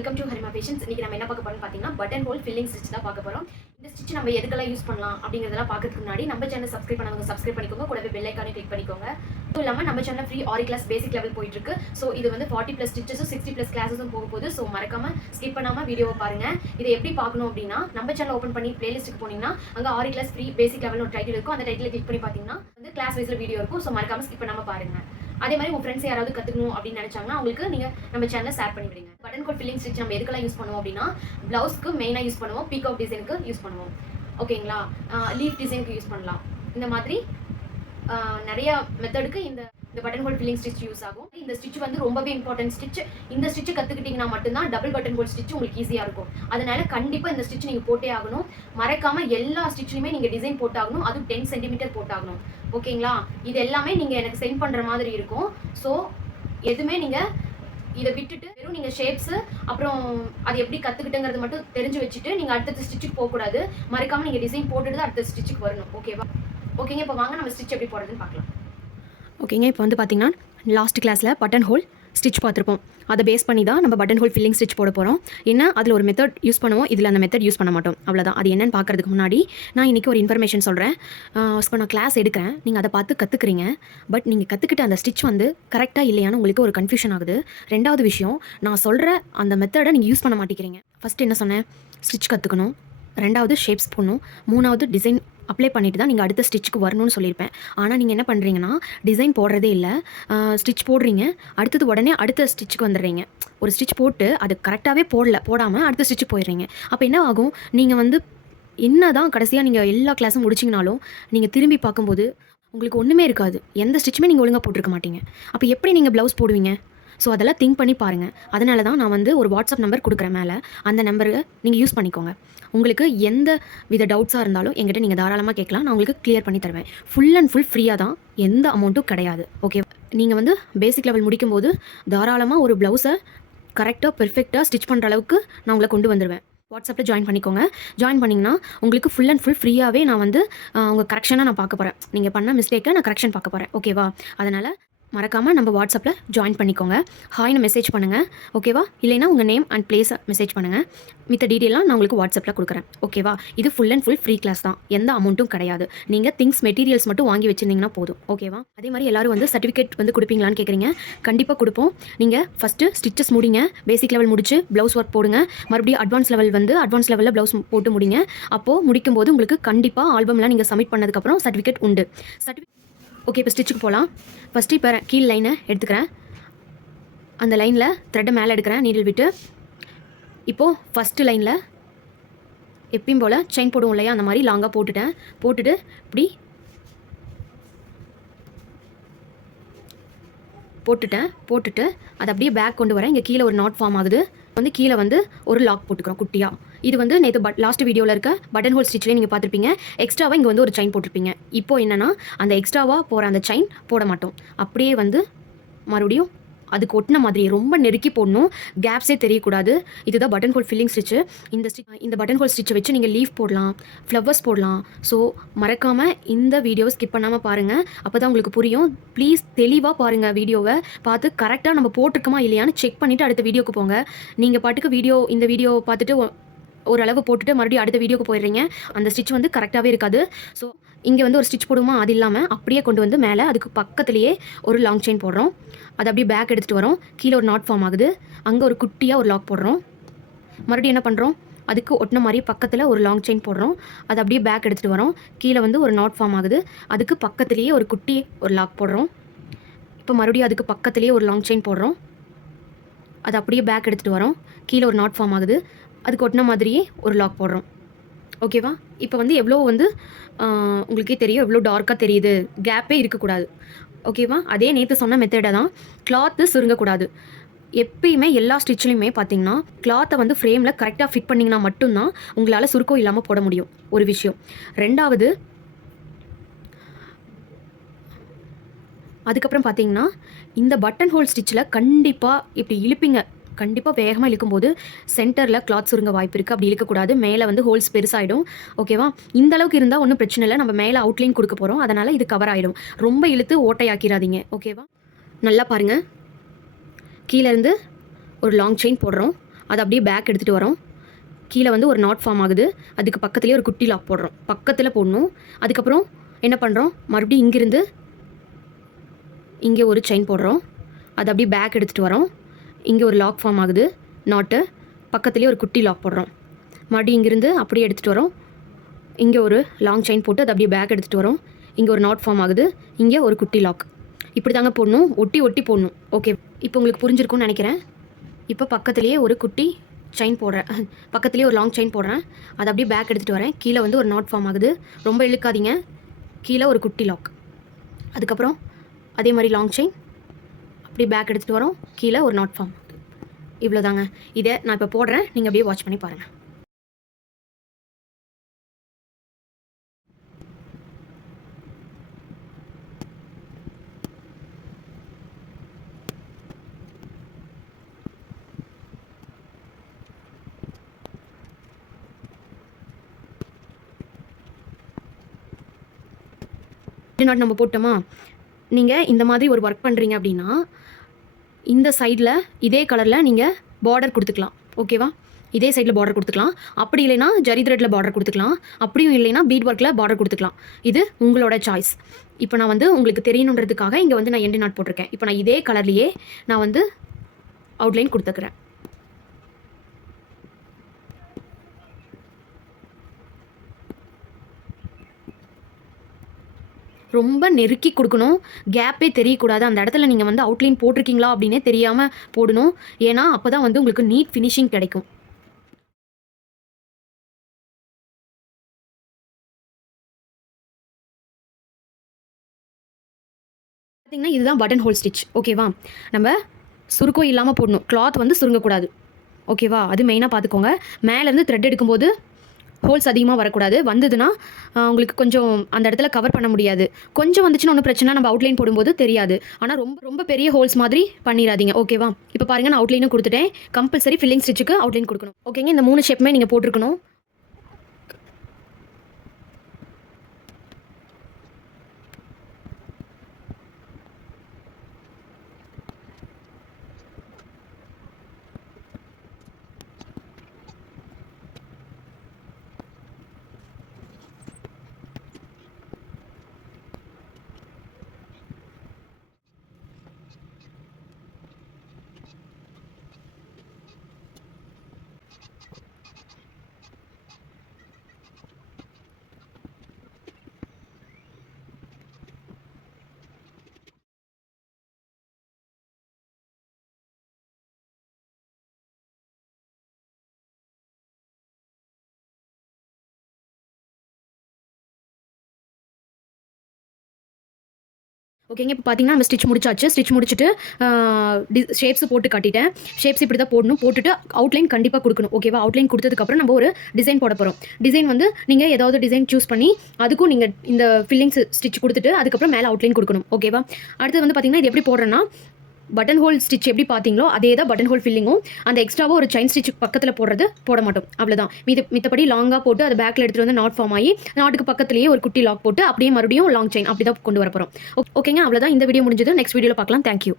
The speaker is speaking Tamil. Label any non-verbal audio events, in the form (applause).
வெல்கம் டு ஹரிமா பேஷன்ஸ் இன்னைக்கு நம்ம என்ன பார்க்க போறோம்னு பார்த்தீங்கன்னா பட்டன் ஹோல் ஃபில்லிங் ஸ்டிச் தான் பார்க்க போகிறோம் இந்த ஸ்டிச் நம்ம எதுக்கெல்லாம் யூஸ் பண்ணலாம் அப்படிங்கிறதெல்லாம் பார்க்கறதுக்கு முன்னாடி நம்ம சேனல் சப்ஸ்கிரைப் பண்ணவங்க சப்ஸ்கிரைப் பண்ணிக்கோங்க. கூடவே பெல் ஐக்கானே கிளிக் பண்ணிக்கோங்க. அதுவும் இல்லாமல் நம்ம channel free aari class basic level போயிட்டு இருக்கு ஸோ இது வந்து ஃபார்ட்டி ப்ளஸ் ஸ்டிச்சஸும் சிக்ஸ்டி ப்ளஸ் கிளாஸஸும் போக போகுது. ஸோ மறக்காம ஸ்கிப் பண்ணாமல் வீடியோவை பாருங்க. இதை எப்படி பார்க்கணும் அப்படின்னா நம்ம சேனல் ஓப்பன் பண்ணி பிளேலிஸ்ட்டுக்கு போனீங்கன்னா அங்கே aari class free basic level ஒரு டைட்டில் இருக்கும். அந்த டைட்டில் கிளிக் பண்ணி பார்த்தீங்கன்னா வந்து கிளாஸ் வைஸில் வீடியோ இருக்கும். ஸோ மறக்காம ஸ்கிப் பண்ணாம பாருங்க. அதே மாதிரி உங்க ஃப்ரெண்ட்ஸ் யாராவது கத்துக்கணும் அப்படின்னு நினைச்சாங்கன்னா அவங்களுக்கு நீங்க நம்ம சேனல் ஷேர் பண்ணி விடுங்க பட்டன் கோட் ஃபில்லிங் ஸ்டிச் நம்ம எதுக்கெல்லாம் யூஸ் பண்ணுவோம் அப்படின்னா பிளவுஸ்க்கு மெயினாக யூஸ் பண்ணுவோம் பீகாக் டிசைனுக்கு யூஸ் பண்ணுவோம். ஓகேங்களா லீஃப் டிசைனுக்கு யூஸ் பண்ணலாம். இந்த மாதிரி நிறையா நிறைய மெத்தடுக்கு இந்த இந்த button hole filling stitch use ஆகும். இந்த ஸ்டிச் வந்து ரொம்பவே இம்பார்ட்டன்ட் ஸ்டிச் இந்த ஸ்டிச் கத்துக்கிட்டீங்கன்னா மட்டும்தான் டபுள் பட்டன் ஹோல் ஸ்டிச் உங்களுக்கு ஈஸியாக இருக்கும். அதனால கண்டிப்பாக இந்த ஸ்டிச் நீங்கள் போட்டே ஆகணும். மறக்காம எல்லா ஸ்டிச்லையுமே நீங்கள் டிசைன் போட்டாகணும். அதுவும் டென் சென்டிமீட்டர் போட்டாகணும். ஓகேங்களா இது எல்லாமே நீங்கள் எனக்கு சென்ட் பண்ணுற மாதிரி இருக்கும். ஸோ எதுவுமே நீங்கள் இதை விட்டுட்டு வெறும் நீங்கள் ஷேப்ஸு அப்புறம் அது எப்படி கற்றுக்கிட்டுங்கிறது மட்டும் தெரிஞ்சு வச்சுட்டு நீங்கள் அடுத்தடுத்த ஸ்டிச்சுக்கு போகக்கூடாது. மறக்காமல் நீங்கள் டிசைன் போட்டுட்டு தான் அடுத்த ஸ்டிச்சுக்கு வரணும். ஓகேவா ஓகேங்க இப்போ வாங்க நம்ம ஸ்டிச் எப்படி போடுறதுன்னு பார்க்கலாம். ஓகேங்க இப்போ வந்து பார்த்தீங்கன்னா லாஸ்ட் கிளாஸில் பட்டன் ஹோல் ஸ்டிச் பார்த்துருப்போம். அதை பேஸ் பண்ணி தான் நம்ம பட்டன் ஹோல் ஃபில்லிங் ஸ்டிச் போட போகிறோம் என்ன அதில் ஒரு மெத்தட் யூஸ் பண்ணுவோம் இதில் அந்த மெத்தட் யூஸ் பண்ண மாட்டோம். அவ்வளோதான் அது என்னன்னு பார்க்குறதுக்கு முன்னாடி நான் இன்றைக்கி ஒரு இன்ஃபர்மேஷன் சொல்கிறேன் இப்போ நான் கிளாஸ் எடுக்கிறேன். நீங்கள் அதை பார்த்து கற்றுக்குறீங்க பட் நீங்கள் கற்றுக்கிட்ட அந்த ஸ்டிச் வந்து கரெக்டாக இல்லையான்னு உங்களுக்கு ஒரு கன்ஃபியூஷன் ஆகுது. ரெண்டாவது விஷயம் நான் சொல்கிற அந்த மெத்தடை நீங்கள் யூஸ் பண்ண மாட்டேங்கிறீங்க. ஃபஸ்ட்டு என்ன சொன்னேன்? ஸ்டிச் கற்றுக்கணும் ரெண்டாவது ஷேப்ஸ் போடணும். மூணாவது டிசைன் அப்ளை பண்ணிட்டு தான் நீங்கள் அடுத்த ஸ்டிச்சுக்கு வரணும்னு சொல்லியிருப்பேன். ஆனால் நீங்கள் என்ன பண்ணுறீங்கன்னா டிசைன் போடுறதே இல்லை. ஸ்டிச் போடுறீங்க. அடுத்தது உடனே அடுத்த ஸ்டிச்சுக்கு வந்துடுறீங்க. ஒரு ஸ்டிச் போட்டு அது கரெக்டாகவே போடல போடாமல் அடுத்த ஸ்டிச்சு போயிடுறீங்க. அப்போ என்ன ஆகும்? நீங்கள் வந்து என்ன தான் கடைசியாக நீங்கள் எல்லா கிளாஸும் முடிச்சிங்கனாலும் நீங்கள் திரும்பி பார்க்கும்போது உங்களுக்கு ஒன்றுமே இருக்காது. எந்த ஸ்டிச்சுமே நீங்கள் ஒழுங்காக போட்டிருக்க மாட்டீங்க. அப்போ எப்படி நீங்கள் ப்ளவுஸ் போடுவீங்க? ஸோ அதெல்லாம் திங்க் பண்ணி பாருங்கள் அதனால தான் நான் வந்து ஒரு வாட்ஸ்அப் நம்பர் கொடுக்குறேன் மேலே. அந்த நம்பரை நீங்கள் யூஸ் பண்ணிக்கோங்க. உங்களுக்கு எந்த வித டவுட்ஸாக இருந்தாலும் எங்கிட்ட நீங்கள் தாராளமாக கேட்கலாம். நான் உங்களுக்கு கிளியர் பண்ணி தருவேன். ஃபுல் அண்ட் ஃபுல் ஃப்ரீயாக தான் எந்த அமௌண்ட்டும் கிடையாது. ஓகே நீங்கள் வந்து பேசிக் லெவல் முடிக்கும்போது தாராளமாக ஒரு ப்ளவுஸை கரெக்டாக பெர்ஃபெக்டாக ஸ்டிச் பண்ணுற அளவுக்கு நான் உங்களை கொண்டு வந்துடுவேன் வாட்ஸ்அப்பில் ஜாயின் பண்ணிக்கோங்க. ஜாயின் பண்ணிங்கன்னா உங்களுக்கு ஃபுல் அண்ட் ஃபுல் ஃப்ரீயாகவே நான் வந்து உங்கள் கரெக்ஷனாக நான் பார்க்க போகிறேன் நீங்கள் பண்ண மிஸ்டேக்கை நான் கரெக்ஷன் பார்க்க போகிறேன் ஓகேவா அதனால் மறக்காமல் நம்ம வாட்ஸ்அப்பில் ஜாயின் பண்ணிக்கோங்க. ஹாய்னு மெசேஜ் பண்ணுங்கள் ஓகேவா இல்லைன்னா உங்கள் நேம் அண்ட் பிளேஸை மெசேஜ் பண்ணுங்கள் மித்த டீட்டெயிலாம் நான் உங்களுக்கு வாட்ஸ்அப்பில் கொடுக்குறேன். ஓகேவா இது full and full free class தான். எந்த அமௌண்ட்டும் கிடையாது. நீங்கள் திங்ஸ் மெட்டீரியல்ஸ் மட்டும் வாங்கி வச்சிருந்தீங்கன்னா போதும். ஓகேவா அதே மாதிரி எல்லாரும் வந்து சர்டிஃபிகேட் வந்து கொடுப்பீங்களான்னு கேட்குறீங்க கண்டிப்பாக கொடுப்போம். நீங்கள் ஃபஸ்ட்டு ஸ்டிச்சஸ் முடிங்க. பேசிக் லெவல் முடிச்சு ப்ளவுஸ் ஒர்க் போடுங்க. மறுபடியும் அட்வான்ஸ் லெவல் வந்து அட்வான்ஸ் லெவலில் ப்ளவுஸ் போட்டு முடிங்க. அப்போது முடிக்கும்போது உங்களுக்கு கண்டிப்பாக ஆல்பம்லாம் நீங்கள் சப்மிட் பண்ணதுக்கப்புறம் சர்டிஃபிகேட் உண்டு. சர்டிஃபிகேட் ஓகே இப்போ ஸ்டிச்சுக்கு போகலாம் ஃபஸ்ட்டு இப்போ கீழ் லைனை எடுத்துக்கிறேன். அந்த லைனில் த்ரெட்டை மேலே எடுக்கிறேன் நீடில் விட்டு. இப்போது ஃபஸ்ட்டு லைனில் எப்பயும் போல் செயின் போடுவோம் இல்லையா அந்த மாதிரி லாங்காக போட்டுட்டேன். போட்டுட்டு இப்படி போட்டுட்டேன். போட்டுட்டு அதை அப்படியே பேக் கொண்டு வரேன். இங்கே கீழே ஒரு நாட் ஃபார்ம் ஆகுது. வந்து கீழே வந்து ஒரு லாக் போட்டுக்கிறோம் குட்டியாக இது வந்து நேற்று பட் லாஸ்ட் வீடியோவில் இருக்க பட்டன் ஹோல் ஸ்டிச்லேயே நீங்கள் பார்த்துருப்பீங்க. எக்ஸ்ட்ராவாக இங்கே வந்து ஒரு செயின் போட்டிருப்பீங்க. இப்போ என்னென்னா அந்த எக்ஸ்ட்ராவாக போகிற அந்த செயின் போட மாட்டோம். அப்படியே வந்து மறுபடியும் அதுக்கு ஒட்டின மாதிரி ரொம்ப நெருக்கி போடணும். கேப்ஸே தெரியக்கூடாது. இதுதான் பட்டன் ஹோல் ஃபில்லிங் ஸ்டிச்சு இந்த ஸ்டிச் இந்த பட்டன் ஹோல் ஸ்டிச்சை வச்சு நீங்கள் லீவ் போடலாம் ஃப்ளவர்ஸ் போடலாம். ஸோ மறக்காமல் இந்த வீடியோவை ஸ்கிப் பண்ணாமல் பாருங்கள் அப்போ தான் உங்களுக்கு புரியும். ப்ளீஸ் தெளிவாக பாருங்கள் வீடியோவை பார்த்து கரெக்டாக நம்ம போட்டிருக்கோமா இல்லையான்னு செக் பண்ணிவிட்டு அடுத்த வீடியோக்கு போங்க. நீங்கள் பாட்டுக்கு வீடியோ இந்த வீடியோவை பார்த்துட்டு ஓரளவு போட்டுட்டு மறுபடியும் அடுத்த வீடியோக்கு போயிடுறீங்க. அந்த ஸ்டிச் வந்து கரெக்டாகவே இருக்காது. ஸோ இங்கே வந்து ஒரு ஸ்டிச் போடுமா? அது இல்லாமல் அப்படியே கொண்டு வந்து மேலே அதுக்கு பக்கத்துலேயே ஒரு லாங் செயின் போடுறோம். அது அப்படியே பேக் எடுத்துகிட்டு வரோம். கீழே ஒரு நாட் ஃபார்ம் ஆகுது. அங்கே ஒரு குட்டியாக ஒரு லாக் போடுறோம். மறுபடியும் என்ன பண்ணுறோம் அதுக்கு ஒட்டின மாதிரி பக்கத்தில் ஒரு லாங் செயின் போடுறோம். அது அப்படியே பேக் எடுத்துகிட்டு வரோம். கீழே வந்து ஒரு நாட் ஃபார்ம் ஆகுது. அதுக்கு பக்கத்துலேயே ஒரு குட்டி ஒரு லாக் போடுறோம். இப்போ மறுபடியும் அதுக்கு பக்கத்துலேயே ஒரு லாங் செயின் போடுறோம். அது அப்படியே பேக் எடுத்துகிட்டு வரோம். கீழே ஒரு நாட் ஃபார்ம் ஆகுது. அதுக்கு ஒட்டின மாதிரியே ஒரு லாக் போடுறோம். ஓகேவா இப்போ வந்து எவ்வளோ வந்து உங்களுக்கே தெரியும் எவ்வளோ டார்க்காக தெரியுது. கேப்பே இருக்கக்கூடாது. ஓகேவா அதே நேற்று சொன்ன மெத்தடை தான் கிளாத்து சுருங்கக்கூடாது. எப்பயுமே எல்லா ஸ்டிச்லையுமே பார்த்தீங்கன்னா கிளாத்தை வந்து ஃப்ரேமில் கரெக்டாக ஃபிட் பண்ணிங்கன்னா மட்டும்தான் உங்களால் சுருக்கம் இல்லாமல் போட முடியும். ஒரு விஷயம். ரெண்டாவது அதுக்கப்புறம் பார்த்தீங்கன்னா இந்த பட்டன் ஹோல் ஸ்டிச்சில் கண்டிப்பாக இப்படி இழுப்பீங்க. கண்டிப்பாக வேகமாக இழுக்கும்போது சென்டரில் கிளாத் சுருங்க வாய்ப்பு இருக்குது அப்படி இழுக்கக்கூடாது. மேலே வந்து ஹோல்ஸ் பெருசாகிடும் ஓகேவா இந்த அளவுக்கு இருந்தால் ஒன்றும் பிரச்சனை இல்லை. நம்ம மேலே அவுட்லைன் கொடுக்க போகிறோம் அதனால் இது கவர் ஆகிடும் ரொம்ப இழுத்து ஓட்டையாக்கிறாதீங்க ஓகேவா நல்லா பாருங்கள் கீழேருந்து ஒரு லாங் செயின் போடுறோம். அதை அப்படியே பேக் எடுத்துகிட்டு வரோம். கீழே வந்து ஒரு நாட் ஃபார்ம் ஆகுது. அதுக்கு பக்கத்துலேயே ஒரு குட்டி லாக் போடுறோம். பக்கத்தில் போடணும். அதுக்கப்புறம் என்ன பண்ணுறோம் மறுபடியும் இங்கிருந்து இங்கே ஒரு செயின் போடுறோம். அதை அப்படியே பேக் எடுத்துகிட்டு வரோம். இங்கே ஒரு லாக் ஃபார்ம் ஆகுது. நாட்டு பக்கத்துலேயே ஒரு குட்டி லாக் போடுறோம். மறுபடியும் இங்கேருந்து அப்படியே எடுத்துகிட்டு வரோம். இங்கே ஒரு லாங் செயின் போட்டு அதை அப்படியே பேக் எடுத்துகிட்டு வரோம். இங்கே ஒரு நாட் ஃபார்ம் ஆகுது. இங்கே ஒரு குட்டி லாக் இப்படி தாங்க போடணும். ஒட்டி ஒட்டி போடணும். ஓகே இப்போ உங்களுக்கு புரிஞ்சிருக்கும்னு நினைக்கிறேன். இப்போ பக்கத்துலேயே ஒரு குட்டி செயின் போடுறேன். (laughs) பக்கத்துலேயே ஒரு லாங் செயின் போடுறேன். அதை அப்படியே பேக் எடுத்துகிட்டு வரேன். கீழே வந்து ஒரு நாட் ஃபார்ம் ஆகுது. ரொம்ப இழுக்காதீங்க. கீழே ஒரு குட்டி லாக் அதுக்கப்புறம் அதே மாதிரி லாங் செயின் அப்படியே பேக் எடுத்துகிட்டு வரோம். கீழே ஒரு நாட் ஃபார்ம் இவ்வளோதாங்க இதை நான் இப்போ போடுறேன். நீங்கள் அப்படியே வாட்ச் பண்ணி பாருங்கள் நாட் நம்ம போட்டோமா? நீங்கள் இந்த மாதிரி ஒரு ஒர்க் பண்ணுறீங்க அப்படின்னா இந்த சைடில் இதே கலரில் நீங்கள் பார்டர் கொடுத்துக்கலாம். ஓகேவா இதே சைடில் பார்டர் கொடுத்துக்கலாம். அப்படி இல்லைனா ஜரி த்ரெட்டில் பார்டர் கொடுத்துக்கலாம். அப்படியும் இல்லைனா பீட் ஒர்க்கில் பார்டர் கொடுத்துக்கலாம். இது உங்களோட சாய்ஸ் இப்போ நான் வந்து உங்களுக்கு தெரியணுன்றதுக்காக இங்கே வந்து நான் எண்டு நாட் போட்டிருக்கேன். இப்போ நான் இதே கலர்லேயே நான் வந்து அவுட்லைன் கொடுத்துக்கிறேன். ரொம்ப நெருக்கி கொடுக்கணும். கேப்பே தெரியக்கூடாது. அந்த இடத்துல நீங்கள் வந்து அவுட்லைன் போட்டிருக்கீங்களா அப்படின்னே தெரியாமல் போடணும். ஏன்னா அப்போ தான் வந்து உங்களுக்கு நீட் ஃபினிஷிங் கிடைக்கும். பார்த்தீங்கன்னா இதுதான் பட்டன் ஹோல் ஸ்டிச் ஓகேவா நம்ம சுருக்கம் இல்லாமல் போடணும். கிளாத் வந்து சுருங்கக்கூடாது. ஓகேவா அது மெயினாக பார்த்துக்கோங்க மேலேருந்து த்ரெட் எடுக்கும்போது ஹோல்ஸ் அதிகமாக வரக்கூடாது. வந்ததுன்னா உங்களுக்கு கொஞ்சம் அந்த இடத்துல கவர் பண்ண முடியாது. கொஞ்சம் வந்துச்சுன்னா ஒன்றும் பிரச்சனை நம்ம அவுட்லைன் போடும்போது தெரியாது. ஆனால் ரொம்ப ரொம்ப பெரிய ஹோல்ஸ் மாதிரி பண்ணிடாதீங்க. ஓகேவா இப்போ பாருங்கள் நான் அவுட்லைனும் கொடுத்துட்டேன். கம்பல்சரி ஃபில்லிங் ஸ்டிச்சுக்கு அவுட்லைன் கொடுக்கணும். ஓகேங்க இந்த மூணு ஷேப்புமே நீங்கள் போட்டிருக்கணும். ஓகேங்க? இப்போ பார்த்தீங்கன்னா நம்ம ஸ்டிச் முடிச்சாச்சு. ஸ்டிச் முடிச்சுட்டு ஷேப்ஸ் போட்டு காட்டிட்டேன். ஷேப்ஸ் இப்படி தான் போடணும். போட்டுட்டு அவுட்லைன் கண்டிப்பாக கொடுக்கணும். ஓகேவா அவுட்லைன் கொடுத்ததுக்கப்புறம் நம்ம ஒரு டிசைன் போட போகிறோம் டிசைன் வந்து நீங்கள் ஏதாவது டிசைன் சூஸ் பண்ணி அதுக்கும் நீங்கள் இந்த ஃபில்லிங்ஸ் ஸ்டிச் கொடுத்துட்டு அதுக்கப்புறம் மேலே அவுட்லைன் கொடுக்கணும். ஓகேவா அடுத்து வந்து பார்த்தீங்கன்னா இது எப்படி போடுறேன்னா பட்டன் ஹோல் ஸ்டிச் எப்படி பார்த்தீங்களோ அதே தான் பட்டன் ஹோல் ஃபில்லிங்கும் அந்த எக்ஸ்ட்ராவாக ஒரு செயின் ஸ்டிச் பக்கத்தில் போடுறது போட மாட்டோம். அவ்வளோதான் மீது மித்தபடி லாங்காக போட்டு அதை பேக்கில் எடுத்துகிட்டு வந்து நாட் ஃபார்ம் ஆகி நாட்டுக்கு பக்கத்துலேயே ஒரு குட்டி லாக் போட்டு அப்படியே மறுபடியும் லாங் செயின் அப்படி தான் கொண்டு வர போகிறோம் ஓகேங்க அவ்வளோதான் இந்த வீடியோ முடிஞ்சது. நெக்ஸ்ட் வீடியோவில் பார்க்கலாம். தேங்க்யூ